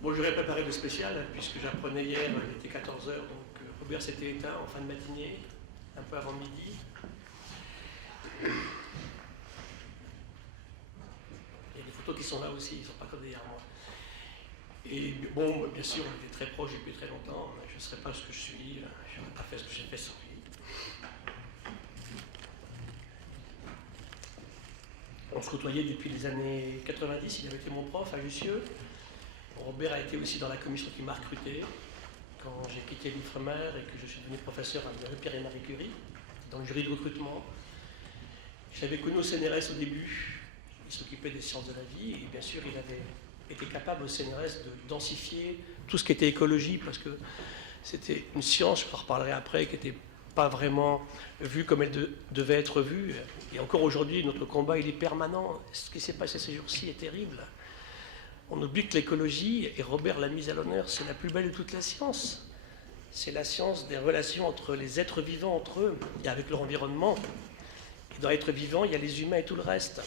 Bon, j'aurais préparé le spécial, puisque j'apprenais hier, il était 14 heures, donc Robert s'était éteint en fin de matinée, un peu avant midi. Il y a des photos qui sont là aussi, ils ne sont pas comme derrière moi. Et bon, bien sûr, on était très proches depuis très longtemps, je ne serais pas ce que je suis, je n'aurais pas fait ce que j'ai fait sans lui. On se côtoyait depuis les années 90, il avait été mon prof à Jussieu. Robert a été aussi dans la commission qui m'a recruté quand j'ai quitté l'Ifremer et que je suis devenu professeur à l'Université Pierre et Marie Curie, dans le jury de recrutement. Je l'avais connu au CNRS au début, il s'occupait des sciences de la vie et bien sûr il avait été capable au CNRS de densifier tout ce qui était écologie parce que c'était une science, je en reparlerai après, qui n'était pas vraiment vue comme elle devait être vue. Et encore aujourd'hui, notre combat il est permanent. Ce qui s'est passé ces jours-ci est terrible. On oublie que l'écologie, et Robert l'a mise à l'honneur, c'est la plus belle de toutes les sciences. C'est la science des relations entre les êtres vivants entre eux et avec leur environnement. Et dans l'être vivant, il y a les humains et tout le reste.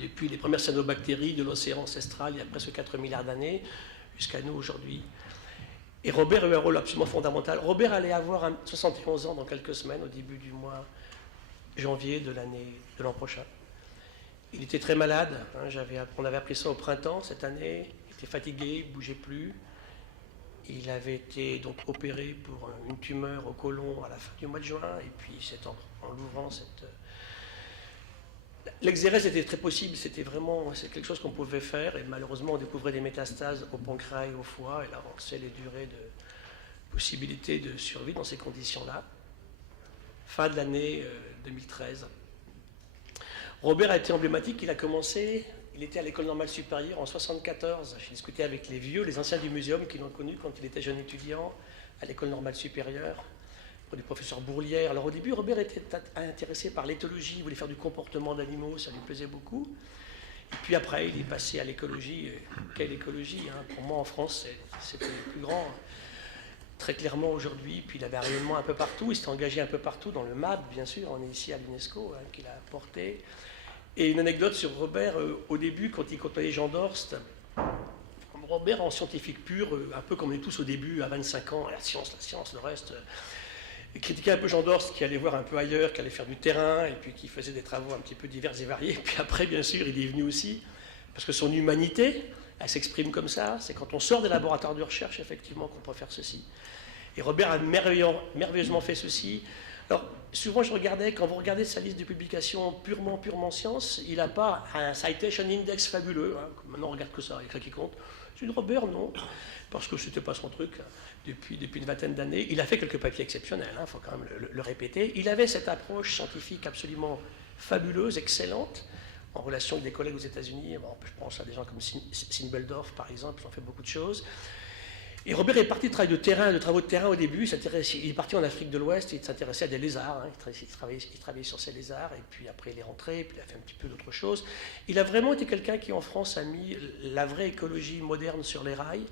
Depuis les premières cyanobactéries de l'océan ancestral, il y a presque 4 milliards d'années, jusqu'à nous aujourd'hui. Et Robert a eu un rôle absolument fondamental. Robert allait avoir 71 ans dans quelques semaines, au début du mois janvier de l'an prochain. Il était très malade, on avait appris ça au printemps cette année, il était fatigué, il ne bougeait plus. Il avait été donc opéré pour une tumeur au côlon à la fin du mois de juin, et puis c'est en l'ouvrant l'exérèse était très possible, c'est quelque chose qu'on pouvait faire, et malheureusement on découvrait des métastases au pancréas et au foie, et là on sait les durées de possibilité de survie dans ces conditions-là. Fin de l'année 2013. Robert a été emblématique, il était à l'école normale supérieure en 1974. J'ai discuté avec les anciens du muséum qui l'ont connu quand il était jeune étudiant à l'école normale supérieure, pour des professeurs Bourlière. Alors au début, Robert était intéressé par l'éthologie, il voulait faire du comportement d'animaux, ça lui plaisait beaucoup. Et puis après, il est passé à l'écologie. Quelle écologie, hein. Pour moi, en France, c'était le plus grand. Très clairement aujourd'hui, puis il avait un rayonnement un peu partout, il s'était engagé un peu partout, dans le MAB, bien sûr, on est ici à l'UNESCO, qu'il a porté. Et une anecdote sur Robert, au début, quand il côtoyait Jean Dorst, Robert, en scientifique pur, un peu comme on est tous au début, à 25 ans, la science, le reste, critiquait un peu Jean Dorst, qui allait voir un peu ailleurs, qui allait faire du terrain, et puis qui faisait des travaux un petit peu divers et variés. Et puis après, bien sûr, il est venu aussi, parce que son humanité, elle s'exprime comme ça, c'est quand on sort des laboratoires de recherche, effectivement, qu'on peut faire ceci. Et Robert a merveilleusement fait ceci. Alors, souvent, quand vous regardez sa liste de publications purement science, il n'a pas un citation index fabuleux. Hein. Maintenant, on regarde que ça, il y a ça qui compte. C'est une Robert, non, parce que ce n'était pas son truc depuis une vingtaine d'années. Il a fait quelques papiers exceptionnels, il faut quand même le répéter. Il avait cette approche scientifique absolument fabuleuse, excellente, en relation avec des collègues aux États-Unis. Bon, je pense à des gens comme Sinbeldorf, par exemple, qui ont fait beaucoup de choses. Et Robert est parti de travaux de terrain au début. Il est parti en Afrique de l'Ouest, il s'intéressait à des lézards. Il travaillait sur ces lézards, et puis après il est rentré, puis il a fait un petit peu d'autres choses. Il a vraiment été quelqu'un qui, en France, a mis la vraie écologie moderne sur les rails.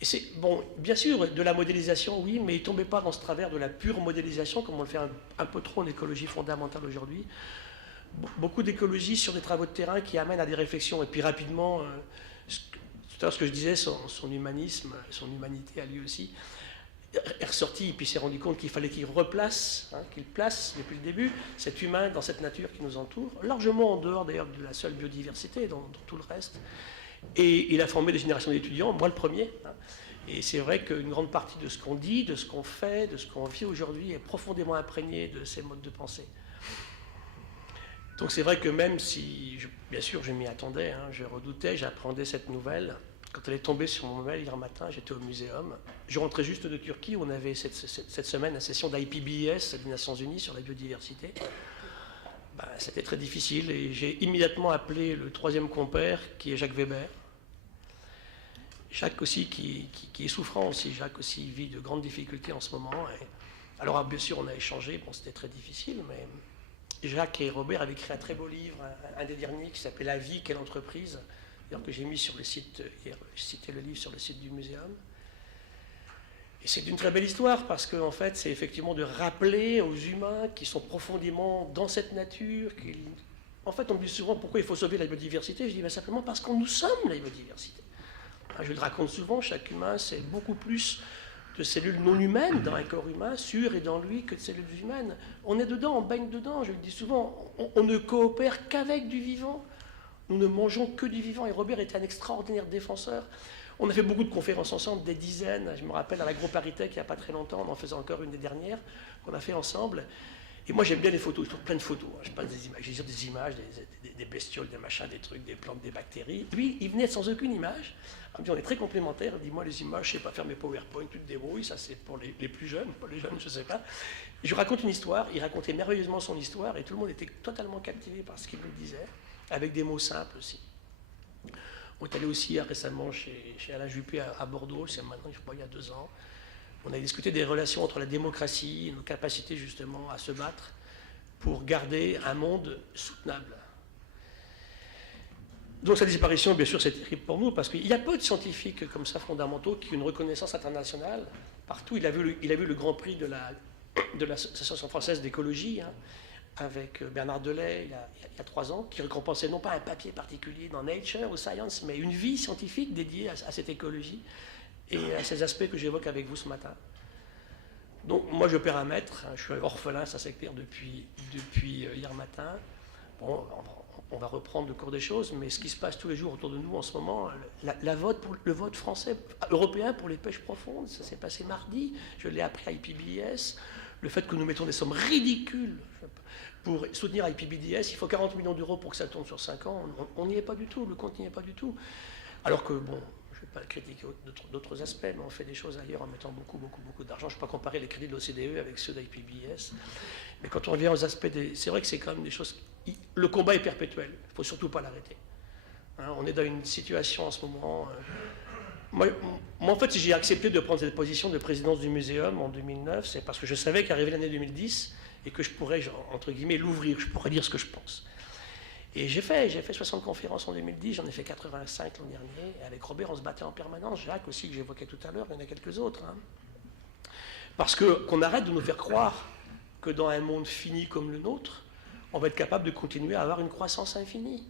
Et c'est, bon, bien sûr, de la modélisation, oui, mais il ne tombait pas dans ce travers de la pure modélisation, comme on le fait un peu trop en écologie fondamentale aujourd'hui. Beaucoup d'écologie sur des travaux de terrain qui amènent à des réflexions. Et puis rapidement, tout à l'heure ce que je disais, son humanisme, son humanité à lui aussi, est ressorti, et puis s'est rendu compte qu'il fallait qu'il replace, qu'il place depuis le début cet humain dans cette nature qui nous entoure, largement en dehors d'ailleurs de la seule biodiversité, dans tout le reste. Et il a formé des générations d'étudiants, moi le premier. Et c'est vrai qu'une grande partie de ce qu'on dit, de ce qu'on fait, de ce qu'on vit aujourd'hui est profondément imprégné de ces modes de pensée. Donc c'est vrai que même si, bien sûr, je m'y attendais, je redoutais, j'apprenais cette nouvelle. Quand elle est tombée sur mon mail hier matin, j'étais au muséum. Je rentrais juste de Turquie, où on avait cette semaine la session d'IPBES des Nations Unies sur la biodiversité. C'était très difficile et j'ai immédiatement appelé le troisième compère, qui est Jacques Weber. Jacques aussi qui est souffrant aussi, Jacques aussi vit de grandes difficultés en ce moment. Alors bien sûr on a échangé, bon c'était très difficile, mais Jacques et Robert avaient écrit un très beau livre, un des derniers, qui s'appelle La vie, quelle entreprise, que j'ai mis sur le site, j'ai cité le livre sur le site du muséum. Et c'est une très belle histoire, parce qu'en fait, c'est effectivement de rappeler aux humains qui sont profondément dans cette nature. En fait, on me dit souvent pourquoi il faut sauver la biodiversité. Je dis simplement parce que nous sommes la biodiversité. Je le raconte souvent, chaque humain, c'est beaucoup plus de cellules non humaines dans un corps humain, sur et dans lui, que de cellules humaines. On est dedans, on baigne dedans, je le dis souvent, on ne coopère qu'avec du vivant. Nous ne mangeons que du vivant, et Robert était un extraordinaire défenseur. On a fait beaucoup de conférences ensemble, des dizaines, je me rappelle à l'AgroParisTech il n'y a pas très longtemps, on en faisait encore une des dernières qu'on a fait ensemble. Et moi j'aime bien les photos, je trouve plein de photos, je passe des images, j'ai des images, des bestioles, des machins, des trucs, des plantes, des bactéries. Lui, il venait sans aucune image. On est très complémentaires. Il dit, moi, les images, je ne sais pas faire mes PowerPoint, tu te débrouilles, ça c'est pour les plus jeunes, pour les jeunes, je ne sais pas. Et je raconte une histoire, il racontait merveilleusement son histoire, et tout le monde était totalement captivé par ce qu'il nous disait, avec des mots simples aussi. On est allé aussi récemment chez Alain Juppé à Bordeaux, c'est maintenant, je crois, il y a 2 ans. On a discuté des relations entre la démocratie et nos capacités justement à se battre pour garder un monde soutenable. Donc sa disparition, bien sûr, c'est terrible pour nous, parce qu'il y a peu de scientifiques comme ça fondamentaux qui ont une reconnaissance internationale. Partout, il a vu le Grand Prix de l'Association française d'écologie, hein, avec Bernard Delay, il y a 3 ans, qui récompensait non pas un papier particulier dans Nature ou Science, mais une vie scientifique dédiée à cette écologie et à ces aspects que j'évoque avec vous ce matin. Donc moi, je perds un maître, hein, je suis orphelin, ça c'est clair, depuis hier matin. Bon, on va reprendre le cours des choses, mais ce qui se passe tous les jours autour de nous en ce moment, le vote français, européen pour les pêches profondes, ça s'est passé mardi, je l'ai appris à IPBES, le fait que nous mettons des sommes ridicules pour soutenir IPBES, il faut 40 millions d'euros pour que ça tourne sur 5 ans, on n'y est pas du tout, le compte n'y est pas du tout. Alors que, bon, je ne vais pas critiquer d'autres aspects, mais on fait des choses ailleurs en mettant beaucoup d'argent. Je ne vais pas comparer les crédits de l'OCDE avec ceux d'IPBES, mais quand on revient aux aspects c'est vrai que c'est quand même des choses. Le combat est perpétuel, il ne faut surtout pas l'arrêter. Hein, on est dans une situation en ce moment. Moi, en fait, si j'ai accepté de prendre cette position de présidence du muséum en 2009, c'est parce que je savais qu'arrivait l'année 2010 et que je pourrais, entre guillemets, l'ouvrir, je pourrais dire ce que je pense. Et j'ai fait 60 conférences en 2010, j'en ai fait 85 l'an dernier. Et avec Robert, on se battait en permanence. Jacques aussi, que j'évoquais tout à l'heure, il y en a quelques autres. Hein. Parce qu'on arrête de nous faire croire que dans un monde fini comme le nôtre, on va être capable de continuer à avoir une croissance infinie.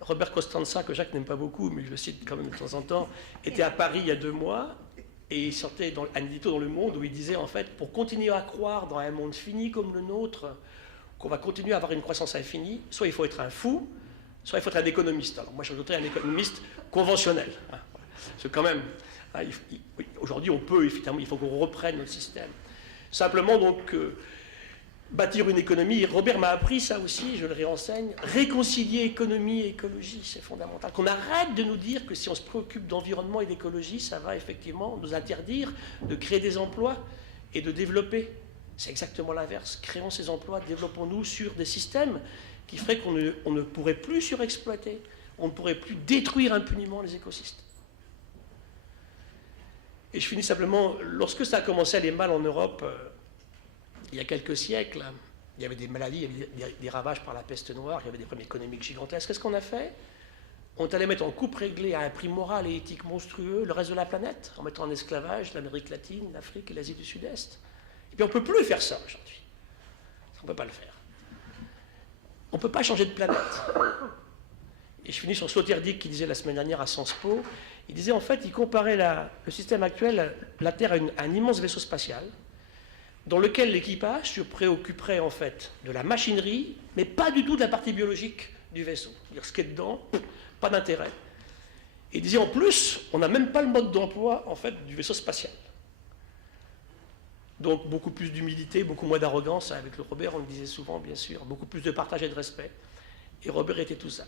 Robert Costanza, que Jacques n'aime pas beaucoup, mais je le cite quand même de temps en temps, était à Paris il y a 2 mois, et il sortait un édito dans Le Monde où il disait, en fait, pour continuer à croire dans un monde fini comme le nôtre, qu'on va continuer à avoir une croissance infinie, soit il faut être un fou, soit il faut être un économiste. Alors moi, je voudrais un économiste conventionnel. Hein, voilà. Parce que quand même, hein, aujourd'hui, on peut, effectivement, il faut qu'on reprenne notre système. Simplement, donc, bâtir une économie, Robert m'a appris ça aussi, je le réenseigne, réconcilier économie et écologie, c'est fondamental. Qu'on arrête de nous dire que si on se préoccupe d'environnement et d'écologie, ça va effectivement nous interdire de créer des emplois et de développer. C'est exactement l'inverse. Créons ces emplois, développons-nous sur des systèmes qui feraient qu'on ne pourrait plus surexploiter, on ne pourrait plus détruire impunément les écosystèmes. Et je finis simplement, lorsque ça a commencé à aller mal en Europe, il y a quelques siècles, il y avait des maladies, il y avait des ravages par la peste noire, il y avait des problèmes économiques gigantesques. Qu'est-ce qu'on a fait? On allait mettre en coupe réglée à un prix moral et éthique monstrueux le reste de la planète, en mettant en esclavage l'Amérique latine, l'Afrique et l'Asie du Sud-Est. Et puis on ne peut plus faire ça aujourd'hui. On ne peut pas le faire. On ne peut pas changer de planète. Et je finis sur Sloterdijk qui disait la semaine dernière à Sciences Po, il disait en fait, il comparait le système actuel, la Terre à un immense vaisseau spatial, dans lequel l'équipage se préoccuperait en fait de la machinerie, mais pas du tout de la partie biologique du vaisseau. C'est-à-dire ce qui est dedans, pas d'intérêt. Et il disait en plus, on n'a même pas le mode d'emploi en fait du vaisseau spatial. Donc beaucoup plus d'humilité, beaucoup moins d'arrogance. Avec le Robert, on le disait souvent, bien sûr, beaucoup plus de partage et de respect. Et Robert était tout ça.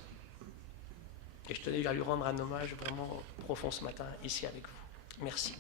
Et je tenais à lui rendre un hommage vraiment profond ce matin, ici avec vous. Merci.